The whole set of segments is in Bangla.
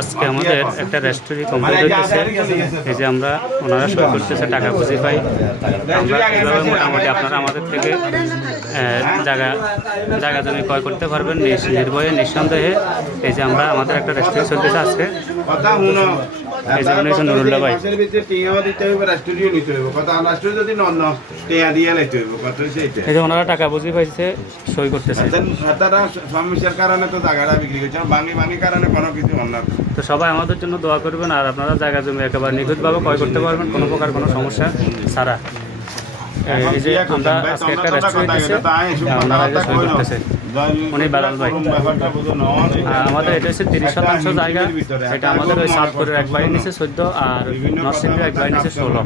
আজকে আমাদের একটা রেস্টুরি কমপ্লিট হচ্ছে এই যে আমরা ওনারা সব করতেছে, টাকা খুঁজে পাই। আমরা এভাবে মোটামুটি আপনারা আমাদের থেকে জায়গা জায়গা জমি ক্রয় করতে পারবেন নির্ভয়ে, নিঃসন্দেহে। এই যে আমরা আমাদের একটা রেস্টুরি চলতেছে আজকে। কথা শুনো এই যে উনি হচ্ছেন নুরুল্লাহ ভাই। মাসের ভিতরে টিয়াও দিতে হইব রাষ্ট্রীয় নিতে হইব। কথা রাষ্ট্রীয় যদি নন টিয়া দিয়ে লাইতে হইব। কথা সেইটা এই যে ওনারা টাকা বুঝি পাইছে সই করতেছে। তারা সমস্যার কারণে তো জায়গাটা বিক্রি করছে ভাঙি ভাঙি কারণে কোনো কিছু অন্য তো সবাই আমাদের জন্য দোয়া করবেন আর আপনারা জায়গা জমি একেবারে নিখুঁতভাবে ক্রয় করতে পারবেন কোনো প্রকার কোনো সমস্যা ছাড়া। এই যে আমরা আজকে একটা রেস্টুরেন্ট ওনারা যে সই করতেছে। উনি বেলাল ভাই। আমাদের এটা হচ্ছে তিরিশ শতাংশ জায়গা। এটা আমাদের ওই সাতপুরের এক বাড়ি নিচে চোদ্দ আর নরসিংহের এক বাড়ি নিচে ষোলো।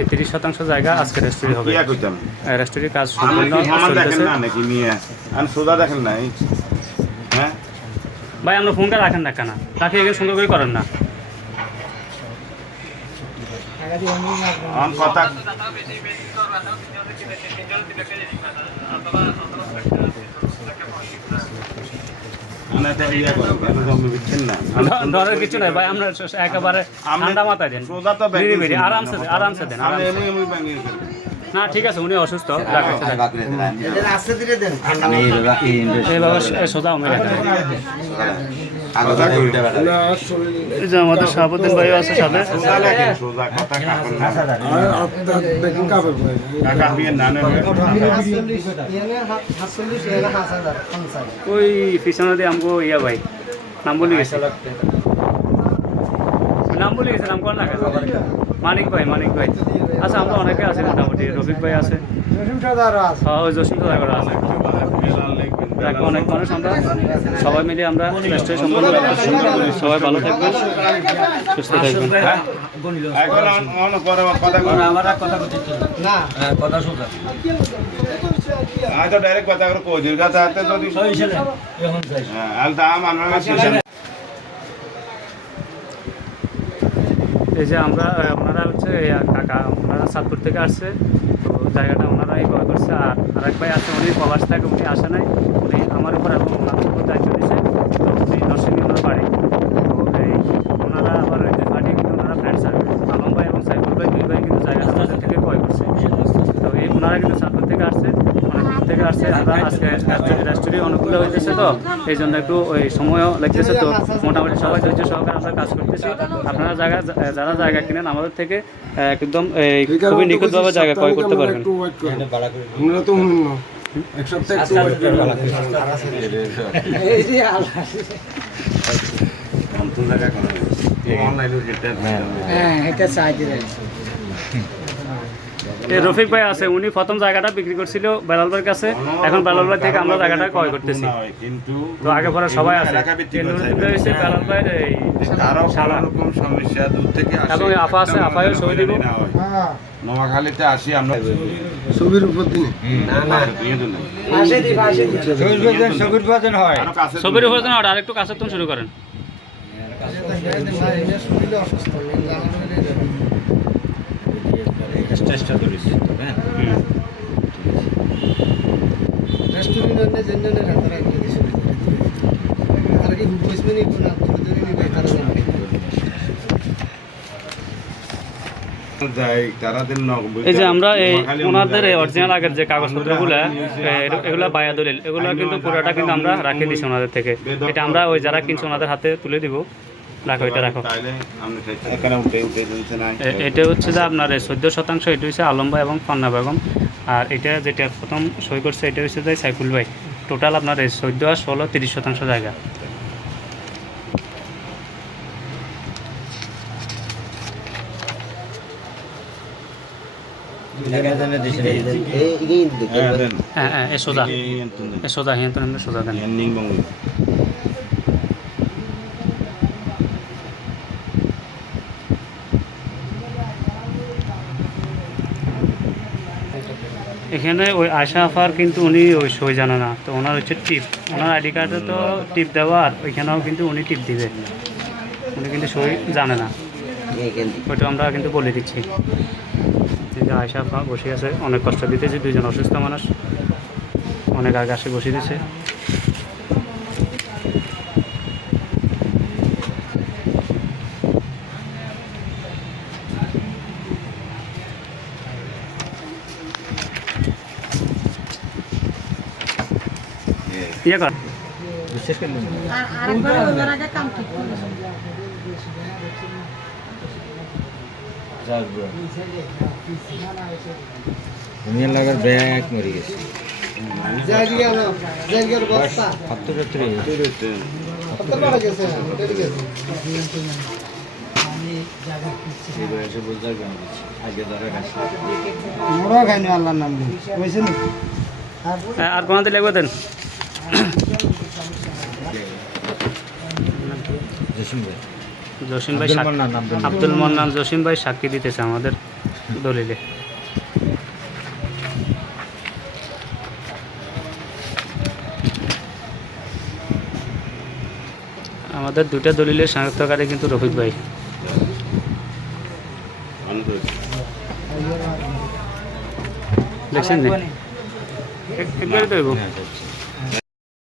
এই তিরিশ শতাংশ জায়গা আজকে রেস্টুরেন্ট হবে। ইয়া কাজ সম্পূর্ণ চলতেছে। নাকি নিয়ে আর সোজা দেখেন নাই। হ্যাঁ? ভাই আমরা ফোনটা রাখেন না কেন? রাখি এখানে সুন্দর করে করেন না। কথা কিছু নাই ভাই আমরা একেবারে ঠান্ডা মাথায় দেন সোজা তো ব্যাংকে নিরিবিলি, ছিল। আরামসে আরামসে দেন আপনি আরামসে। এমনি এমনি ব্যাংকে গেছেন। না ঠিক আছে উনি অসুস্থ রাখতে দেন। আস্তে ধীরে দেন এইভাবে সোজা। এই যে আমাদের শাহাবুদ্দিন ভাইও আছে সাথে। ওই পিছনে দিয়ে আমগো ইয়া ভাই নাম বলে গেছে। নাম বলে গেছে নাম কোন না মানিক ভাই মানিক ভাই। আচ্ছা আমরা অনেকে আছে মোটামুটি রফিক ভাই আছে। হ্যাঁ ওই জসিম দাদা আছে বেলাল লিখবেন, যাকে বেলাল। অনেক মানুষ আমরা সবাই মিলে আমরা রেস্টুরেন্ট সম্পর্কে সবাই ভালো থাকবেন সুস্থ থাকবেন। হ্যাঁ? হ্যাঁ, এই যে আমরা ওনারা হচ্ছে কাকা ওনারা সাতপুর থেকে আসছে। তো জায়গাটা ওনারাই ক্রয় করছে। আর আরেক ভাই আছে উনি প্রবাস থাকে উনি আসে নাই। উনি আমার উপর এবং ওনার উপর দায়িত্ব দিয়েছে তো উনি নরসিংহী ওনার বাড়ি। তো এই ওনারা আবার ওই পার্টি কিন্তু ওনারা ফ্রেন্ড সার্কেল আলম ভাই এবং সাইফুল ভাই দুই ভাই কিন্তু জায়গা আমাদের থেকে ক্রয় করছে। তো এই ওনারা কিন্তু সাতপুর থেকে আসছে অনেক দূর থেকে আসছে। আমরা আজকে রেস্টুরেন্ট অনুকূলে হইতেছে তো এই জন্য একটু ওই সময়ও লাগতেছে তো মোটামুটি সবাই ধৈর্য সহকারে আমরা কাজ করতেছি। আপনারা জায়গা যারা জায়গা কিনেন আমাদের থেকে একদম খুবই নিখুঁতভাবে জায়গা ক্রয় করতে পারবেন। আমরা তো এক সপ্তাহ অনলাইনে wait করেন। অন্তর জায়গা কোনো নেই। অনলাইনে যেটা এই রফিক ভাই আছে উনি প্রথম জায়গাটা বিক্রি করছিল বেলাল ভাইয়ের কাছে। এখন বেলাল ভাই থেকে আমরা জায়গাটা ক্রয় করতেছি। তো আগে পরে সবাই আছে। বেলাল ভাইয়ের এই সমস্যা দূর থেকে এবং আপা আছে, একটা আপায়ও সই দিব। নোয়াখালীতে আসি আমরা। ছবির উপর দিনে। হয়। ছবির উপর আর একটু কাছে তুমি শুরু করেন। রেস্টুরেন্টে একটা কি কোনা তারা দিন নক- এই যে আমরা এই ওনাদের এই অরিজিনাল আগের যে কাগজপত্রগুলো এগুলো বায়া দলিল। এগুলো কিন্তু পুরোটা কিন্তু আমরা রাখে দিছি ওনাদের থেকে। এটা আমরা ওই যারা কিনছে ওনাদের হাতে তুলে দিব। রাখো এটা রাখো এটা হচ্ছে যে আপনার চোদ্দ শতাংশ এটা হচ্ছে আলম ভাই এবং পান্না বেগম আর এটা যেটা প্রথম সই করছে এটা হচ্ছে যে সাইফুল ভাই টোটাল আপনার চোদ্দ আর ষোলো তিরিশ শতাংশ জায়গা হ্যাঁ। হ্যাঁ হ্যাঁ সোজা সোজা হ্যাঁ তো সোজা দেন এখানে ওই আশা আফার কিন্তু উনি ওই সই জানে না তো ওনার হচ্ছে টিপ। ওনার আইডি কার্ডে তো টিপ দেওয়া, আর ওইখানেও কিন্তু উনি টিপ দিবে। উনি কিন্তু সই জানে না। ওইটা আমরা কিন্তু বলে দিচ্ছি। আয়সা বসে আছে, অনেক কষ্ট দিতেছে দুজন অসুস্থ মানুষ। অনেক আগে আসে বসে দিছে। ইয়ে কর। ঠিক করে দুনিয়ার লাগার ব্যাগ মরে গেছে আর কোনাতে লাগবে দেন? জসিম ভাই আব্দুল মান্নান, আব্দুল মান্নান। আব্দুল মন্নান জসিম ভাই সাক্ষী দিতেছে আমাদের দলিলে আমাদের দুইটা দলিলের সংযুক্তকারী কিন্তু রফিক ভাই দেখছেন? একবারে।